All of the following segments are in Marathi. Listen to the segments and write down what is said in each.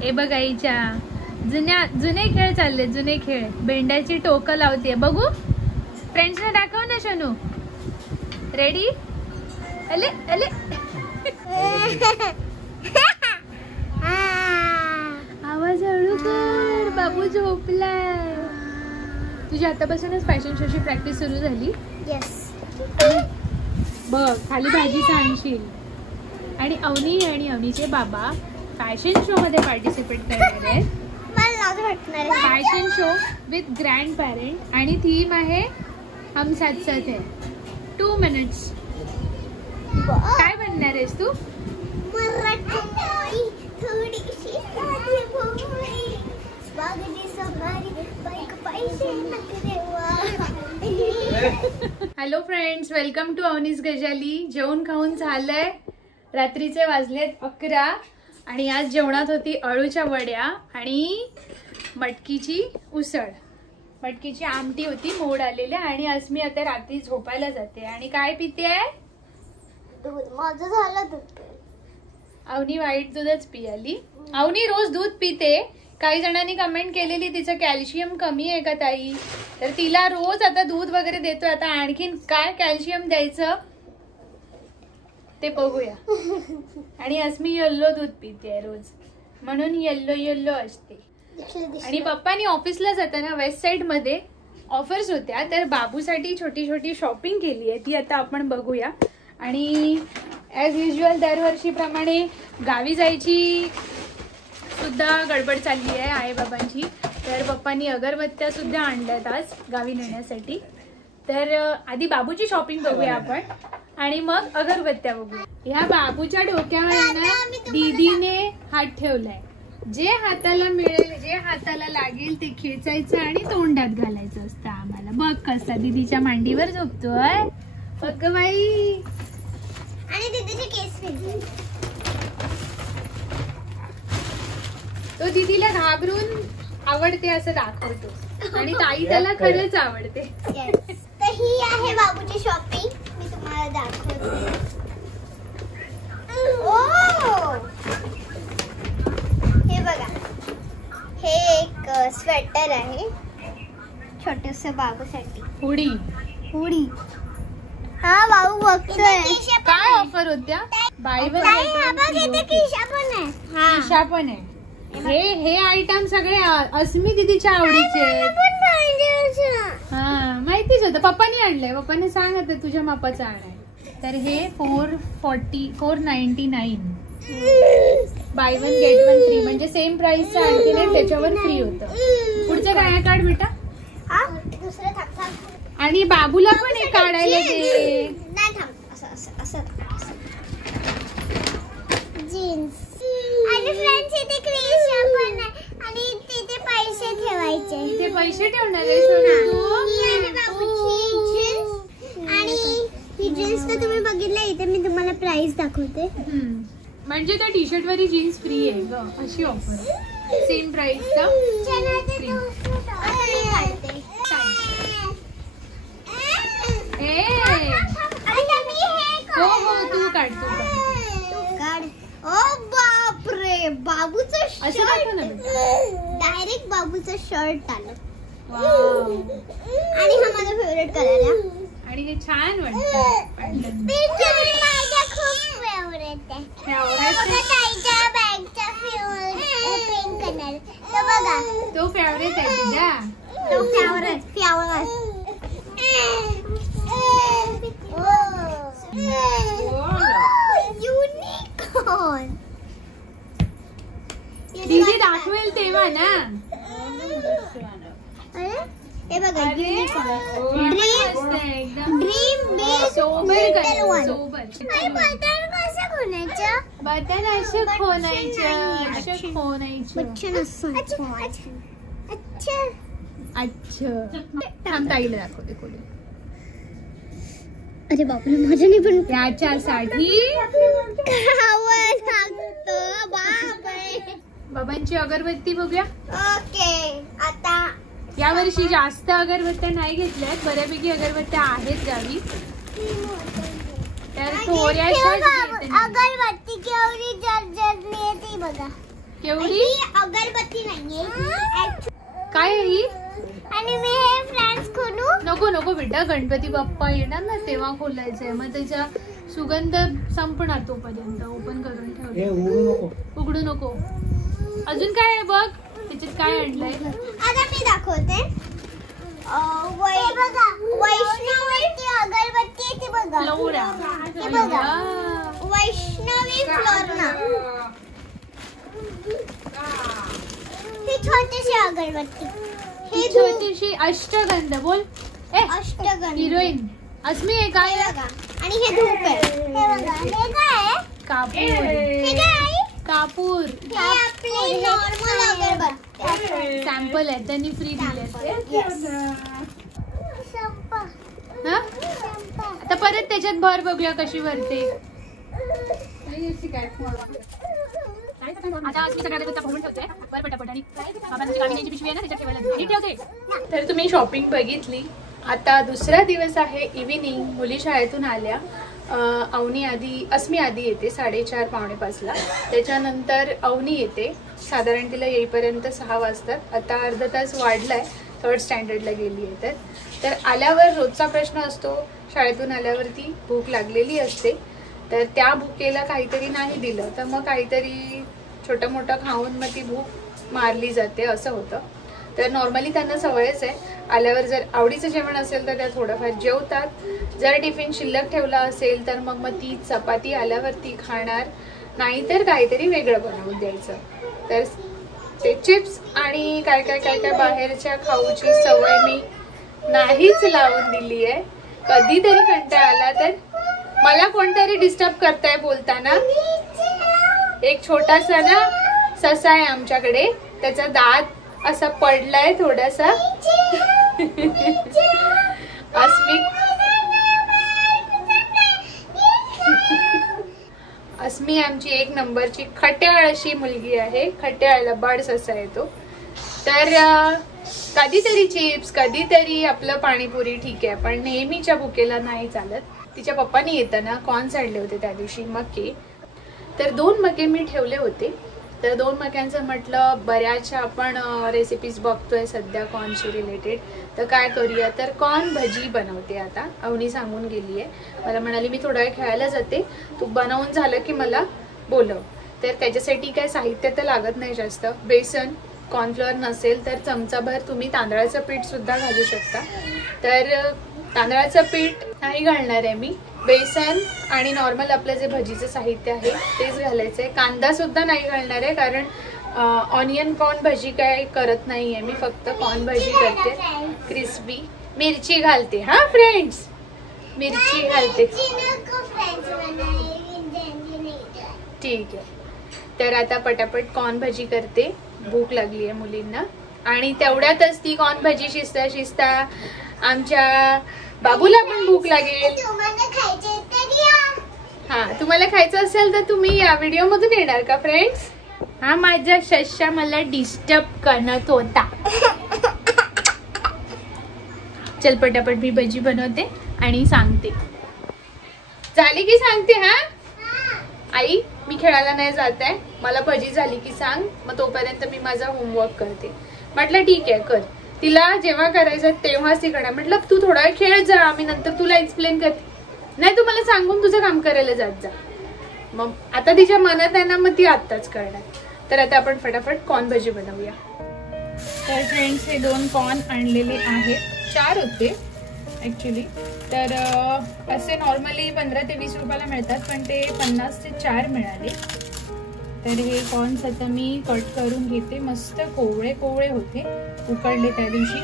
हे बघ आईच्या जुने खेळ चालले, जुने खेळ. बेंड्याची टोकं लावते बघू. फ्रेंड्सना दाखव ना शनू. रेडी? अले अले. आवाज हळू कर, बाबू झोपलाय. तुझी आतापासूनच फॅशन शोची प्रॅक्टिस सुरू झाली. येस. बघ खाली भाजी सांगशील. आणि अवनी आणि अवनीचे बाबा फॅशन शो मध्ये पार्टिसिपेट करणार आहेत. Fashion show with grand parent आणि थीम आहे हम साथ साथ है. 2 मिनिट्स. काय बनणार आहेस तू? हॅलो फ्रेंड्स, वेलकम टू अवनीस गजाली. जेवण खाऊन झालंय. रात्रीचे वाजलेत 11 आणि आज जेवणात होती अळूच्या वड्या आणि मटकीची उसळ. मटकीची आमटी होती मोड आलेल्या. आणि आज मी आता रात्री झोपायला जाते. आणि काय पिते आहे? दूध. माझं झालं दूध. अवनी वाईट दूधच पियाली. अवनी रोज दूध पिते. काही जणांनी कमेंट केलेली तिचं कॅल्शियम कमी आहे का ताई, तर तिला रोज आता दूध वगैरे देतोय. आता आणखीन काय कॅल्शियम द्यायचं ते बघूया. आणि आज मी येल्लो दूध पिते रोज, म्हणून येल्लो येल्लो असते. आणि पप्पानी ऑफिसला जाताना वेस्ट साइड मध्ये ऑफर्स होत्या, तर बाबूसाठी छोटी छोटी शॉपिंग केली आहे. ती आता आपण बघूया. आणि ॲज युजल दरवर्षीप्रमाणे गावी जायची सुद्धा गडबड चालली आहे आई बाबांची. तर पप्पांनी अगरबत्त्या सुद्धा आणल्यात आज गावी नेण्यासाठी. तर आधी बाबूची शॉपिंग बघूया आपण आणि मग अगरबत्त्या बघूया. ह्या बाबूच्या डोक्यावर ना दीदीने हात ठेवलाय. जे हाताला मिळेल, जे हाताला लागेल ते खेचायचं आणि तोंडात घालायचं असतं आम्हाला. बघ कसा दीदीच्या मांडीवर झोपतोय. बघ बाई. आणि दीदीचे केस फिरले. तो दीदीला घाबरून आवडते असं दाखवतो आणि ताई त्याला खरंच आवडते. तर ही आहे बाबूची शॉपिंग. मी तुम्हाला दाखवते. हे बघा, हे एक स्वेटर आहे छोटस बाबूसाठी. हुडी. हुडी. हा बाबू बघतोय. काय ऑफर होत्या? बाय वन खिशा पण आहे. हे आयटम सगळे अस्मी दीदीच्या आवडीचे. हा माहितीच होतं, पप्पानी आणलंय. पप्पाने सांग आता तुझ्या मापाचं आणाय. तर हे 499. By one get one free, म्हणजे सेम प्राइसचं आणखी नाही, त्याच्यावर फ्री होतं. पुढचं काय काढ बेटा. दुसरं थांब. आणि बाबूला पण एक काढायला दे. नाही थांब. असं असं जीन्स. आणि फ्रेंड्स इथे क्रिशा पण आहे आणि तिथे पैसे ठेवायचे. तिथे पैसे ठेवणार आहे सोनू. आणि ही जीन्स तर तुम्ही बघितलं. इथे मी तुम्हाला प्राइस दाखवते. म्हणजे त्या टी शर्ट वरी जीन्स फ्री आहे ग, अशी ऑफर. Same प्राइसचा free. हो तू काढतो. ओ बापरे, बाबूचं असं दाखव ना. डायरेक्ट बाबूचं शर्ट आलं. आणि हा माझा फेवरेट कलर आहे. आणि हे छान वाटतं. माझा खूप फेवरेट आहे. ताईच्या बॅगचा पिंक कलर. तो बघा, तो फेवरेट आहे तुझा. तो फेवरेट. युनिकॉर्न. दीदी दाखवेल तेव्हा ना. हे बघा, ड्रीम बिग सोबर. आणि बटन कसं खोलायचं? बटन असं खोलायचं. असं खोलायचं. अच्छा. थांब ताईला दाखवते कोणी. अरे बापरे, माझ्याने पण त्याच्यासाठी बाबांची अगरबत्ती बघूया. ओके. आता या वर्षी जास्त अगरबत्त्या नाही घेतल्यात, बऱ्यापैकी अगरबत्त्या आहेत गावी. तर थोड्याशा अगरबत्ती केवढी जर्जरली आहे ती बघा. केवढी अगरबत्ती नाहीये काय आहे ही? आणि मी हे फ्रेंड्स खोलू. नको नको बेटा, गणपती बाप्पा येणार ना तेव्हा खोलायचंय. मग त्याचा सुगंध संपणार तोपर्यंत ओपन करून ठेव. उघडू नको. अजून काय आहे बघ त्याच्यात, काय आणलंय? आता मी दाखवते. वैष्णवी अगरबत्ती आहे ती बघा. फ्लोरा. हे बघा, वैष्णवी फ्लोरा. ही छोटीशी अगरबत्ती. ही छोटीशी अष्टगंध. बोल ए अष्टगंध. हिरोईन अस्मी आहे काय? बघा, आणि हे धूप आहे. हे बघा, हे काय आहे? कापूर. हे काय आहे? कापूर. हे आपली नॉर्मल अगरबत्ती. सॅम्पल आहे, त्यांनी फ्री दिले. हा आता परत त्याच्यात भर, बघूया कशी भरते. आता मी सगळ्या फोडून ठेवते बर पटापट. आणि बाबांची काढण्याची पिशवी आहे ना त्याच्यात ठेवायला ठेवते. तर तुम्ही शॉपिंग बघितली. आता दुसरा दिवस आहे, इव्हिनिंग. मुली शाळेतून आल्या. अस्मी आधी येते 4:30 पावणे 5ला. त्याच्यानंतर अवनी येते. साधारण तिला येईपर्यंत 6 वाजतात. आता अर्धा तास वाढलाय, 3rd स्टँडर्डला गेली आहे. तर आल्यावर रोजचा प्रश्न असतो, शाळेतून आल्यावरती भूक लागलेली असते. तर त्या भूकेला काहीतरी नाही दिलं तर मग काहीतरी छोटं मोठं खाऊन मग ती भूक मारली जाते, असं होतं. तर नॉर्मली त्यांना सवयच आहे, आल्यावर जर आवडीचं जेवण असेल तर त्या थोडंफार जेवतात. जर टिफिन शिल्लक ठेवला असेल तर मग ती चपाती आल्यावरती खाणार, नाहीतर काहीतरी वेगळं बनवून द्यायचं. तर ते चिप्स आणि काय काय काय काय बाहेरच्या खाऊची सवय मी नाहीच लावून दिली आहे. कधीतरी कंटाळा आला तर मला कोणतरी डिस्टर्ब करताय बोलताना. एक छोटासा ना ससा आहे आमच्याकडे, त्याचा दात असा पडलाय थोडासा. अस्मी आमची 1 नंबरची खट्याळ अशी मुलगी आहे. खट्याळ लबाड ससा आहे तो. तर कधीतरी चिप्स, कधीतरी आपलं पाणीपुरी ठीक आहे, पण नेहमीच्या भुकेला नाही चालत. तिच्या पप्पानी येताना कॉर्न्स आणले होते त्या दिवशी, मके. तर 2 मके मी ठेवले होते. तर 2 मक्यांचं म्हटलं बऱ्याचशा आपण रेसिपीज बघतोय सध्या कॉर्नशी रिलेटेड, तर काय करूया, तर कॉर्न भजी बनवते आता. अवनी सांगून गेली आहे, मला म्हणाली मी थोडा वेळ खेळायला जाते, तू बनवून झालं की मला बोलव. तर त्याच्यासाठी काय साहित्य तर लागत नाही जास्त. बेसन, कॉर्नफ्लोअर नसेल तर चमचाभर तुम्ही तांदळाचं पीठ सुद्धा घालू शकता. तर तांदळाचं पीठ नाही घालणार आहे मी, बेसन आणि नॉर्मल आपलं जे भजीचं साहित्य आहे तेच घालायचं आहे. कांदा सुद्धा नाही घालणार आहे, कारण ऑनियन कॉर्न भजी काय करत नाही आहे मी, फक्त कॉर्न भजी करते क्रिस्पी. मिरची घालते हा फ्रेंड्स, मिरची घालते. ठीक आहे. तर आता पटापट कॉर्न भजी करते, भूक लागली आहे मुलींना. आणि तेवढ्यातच ती कॉर्न भजी शिजता शिजता आमच्या बाबूला पण भूक लागेल. हा, तुम्हाला खायचं असेल तर तुम्ही या व्हिडिओ मधून येणार का फ्रेंड्स? हा, माझा शस्या मला डिस्टर्ब करत होता. चल पटापट मी भजी बनवते आणि सांगते. झाली की सांगते. हा आई, मी खेळायला नाही जात आहे, मला भजी झाली की सांग, मग तोपर्यंत मी माझा होमवर्क करते. म्हटलं ठीक आहे कर. तिला जेव्हा करायचं तेव्हाच ती करणार. म्हटलं तू थोडा वेळ खेळ जा, आम्ही नंतर तुला एक्सप्लेन करते. नाही, तू मला सांगून तुझं काम करायला जात जा. मग आता तिच्या मनात आहे ना, मग ती आत्ताच करणार. तर आता आपण फटाफट कॉर्न भजी बनवूया. तर फ्रेंड्स, हे 2 कॉर्न आणलेले आहेत, 4 होते ॲक्च्युली. तर असे नॉर्मली 15 ते 20 रुपयाला मिळतात, पण ते 50 ते 4 मिळाले. तर हे कॉर्न्स आता मी कट करून घेते. मस्त कोवळे कोवळे होते, उकडले त्या दिवशी.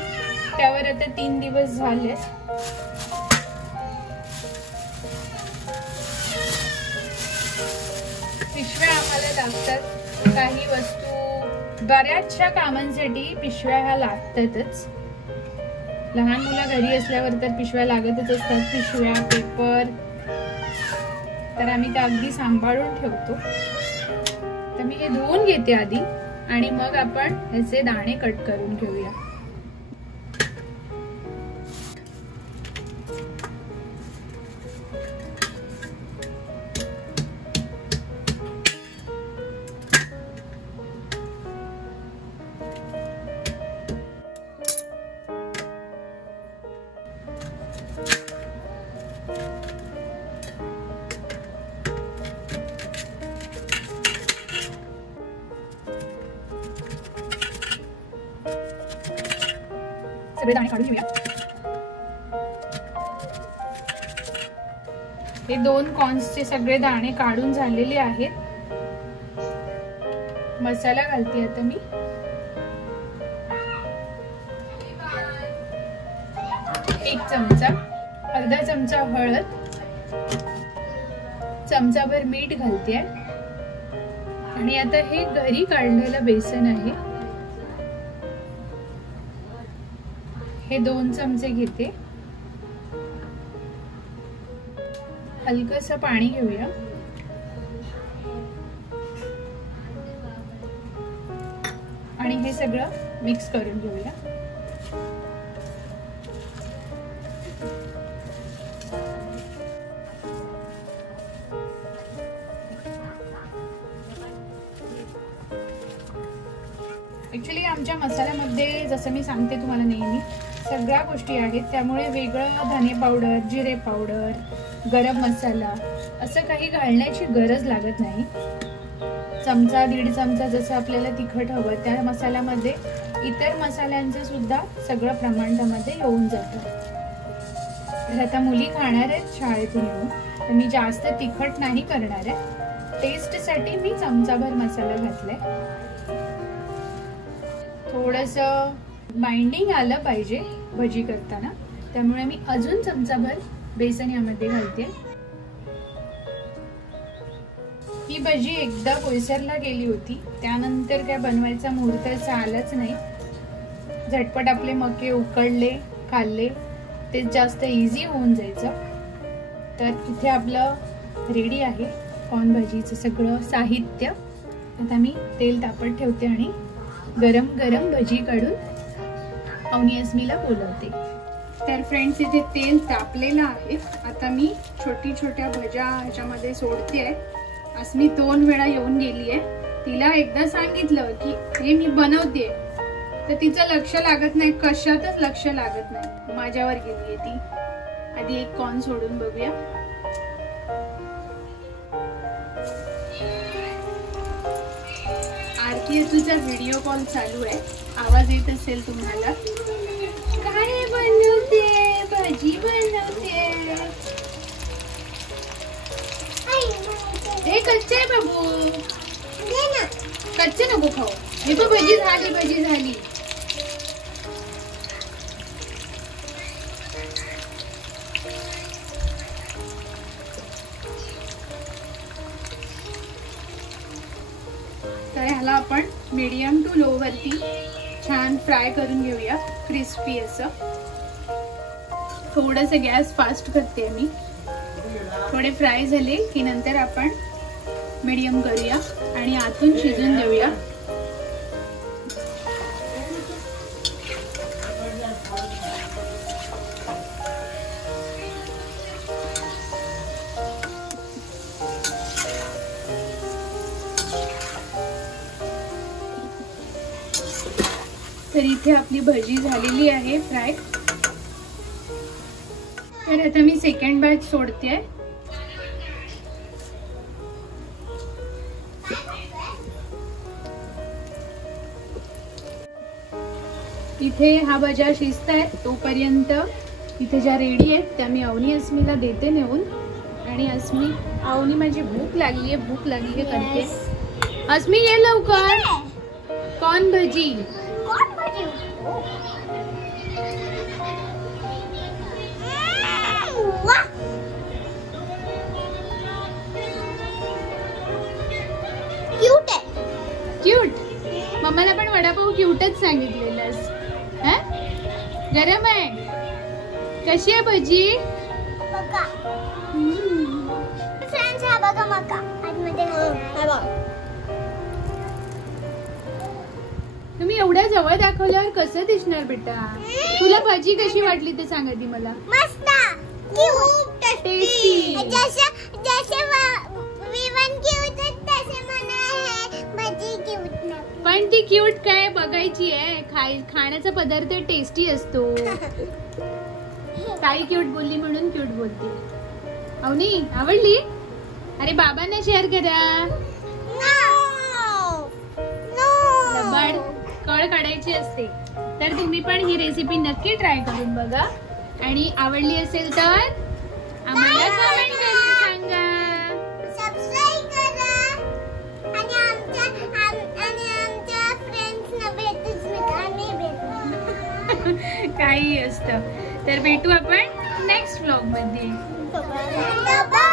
त्यावर आता 3 दिवस झाले. पिशव्या आम्हाला लागतात, काही वस्तू बऱ्याचशा कामांसाठी पिशव्या ह्या लागतातच. लहान मुलं घरी असल्यावर तर पिशव्या लागतच असतात. पिशव्या, पेपर, तर आम्ही त्या अगदी सांभाळून ठेवतो. तर मी हे धुवून घेते आधी आणि मग आपण ह्याचे दाणे कट करून घेऊया. सगळे दाणे काढून घेऊया. हे 2 कॉर्न्सचे सगळे दाणे काढून झालेले आहेत. मसाला घालते आता मी. एक चमचा, अर्धा चमचा हळद, चमचाभर मीठ घालते. आणि आता हे घरी काढलेलं बेसन आहे, हे 2 चमचे घेते. हलकसं पाणी घेऊया. आणि हे सगळं मिक्स करून घेऊया. ऍक्च्युली आमच्या मसाल्यामध्ये जसं मी सांगते तुम्हाला नेहमी सगळ्या गोष्टी आहेत, त्यामुळे वेगळं धने पावडर, जिरे पावडर, गरम मसाला असं काही घालण्याची गरज लागत नाही. चमचा 1.5 चमचा जसं आपल्याला तिखट हवं त्या मसाल्यामध्ये इतर मसाल्यांचं सुद्धा सगळं प्रमाण त्यामध्ये येऊन जातं. तर आता मुली खाणार आहेत शाळेतून येऊन, तर मी जास्त तिखट नाही करणार आहे. टेस्टसाठी मी चमचाभर मसाला घातलाय. थोडंसं बाइंडिंग आलं पाहिजे भजी करताना, त्यामुळे मी अजून चमचाभर बेसन यामध्ये घालते. ही भजी एकदा कोयसरला गेली होती, त्यानंतर काय बनवायचा मुहूर्त आलाच नाही. झटपट आपले मके उकडले, खाल्ले, ते जास्त इझी होऊन जायचं. तर इथे आपलं रेडी आहे कॉर्न भजीचं सगळं साहित्य. आता मी तेल तापत ठेवते आणि गरम गरम भजी काढून अवनी अस्मीला बोलवते. तर फ्रेंड्स इथे तेल तापलेलं आहे. आता मी छोट्या भज्या ह्याच्यामध्ये सोडते. अस्मी 2 वेळा येऊन गेली आहे. तिला एकदा सांगितलं की हे मी बनवते, तर तिचं लक्ष लागत नाही, कशातच लक्ष लागत नाही. माझ्यावर गेली आहे ती. आधी एक कॉर्न सोडून बघूया. आरती तुझा व्हिडिओ कॉल चालू आहे, आवाज येत असेल तुम्हाला. काय बनवते? भजी बनवते. हे कच्चे आहे बाबू, कच्चे नको खाऊ. हे तो भजी झाली. तर ह्याला आपण मीडियम टू लो वरती छान फ्राय करून घेऊया, क्रिस्पी असं. थोडंसं गॅस फास्ट करते मी. थोडे फ्राय झाले की नंतर आपण मीडियम करूया आणि आतून शिजून देऊया. तर इथे आपली भजी झालेली आहे फ्राय. तर आता मी सेकंड बॅच सोडते. इथे हा भजा शिजतायत तोपर्यंत इथे ज्या रेडी आहेत त्या मी अवनी अस्मीला देते नेऊन. आणि अस्मी, अवनी माझी भूक लागली आहे करते. अस्मी ये लवकर. कॉर्न भजी. क्यूट. मम्माला पण वडापाव क्यूटच सांगितलेलंस. गरम आहे. कशी आहे भजी? तुम्ही एवढ्या जवळ दाखवल्यावर कसं दिसणार बेटा? तुला भजी कशी वाटली ते सांग आधी मला. मस्त, खूप टेस्टी. जैसे विवन क्यूट तसे मला हे भजी क्यूट नाही. पण ती क्यूट काय बघायची आहे. खाण्याचा पदार्थ टेस्टी असतो. ताई क्यूट बोलली म्हणून क्यूट बोलते. अवनी आवडली? अरे बाबांना शेअर करा. नो. लबाड. कळ डाळ काढायची असते. तर तुम्ही पण ही रेसिपी नक्की ट्राय करून बघा आणि आवडली असेल तर आम्हाला कमेंट करून सांगा. सबस्क्राइब करा आणि आमच्या फ्रेंड्सना भेटूच नका. आम्ही भेटू. काही असतं. तर भेटू आपण नेक्स्ट व्लॉग मध्ये. बाय.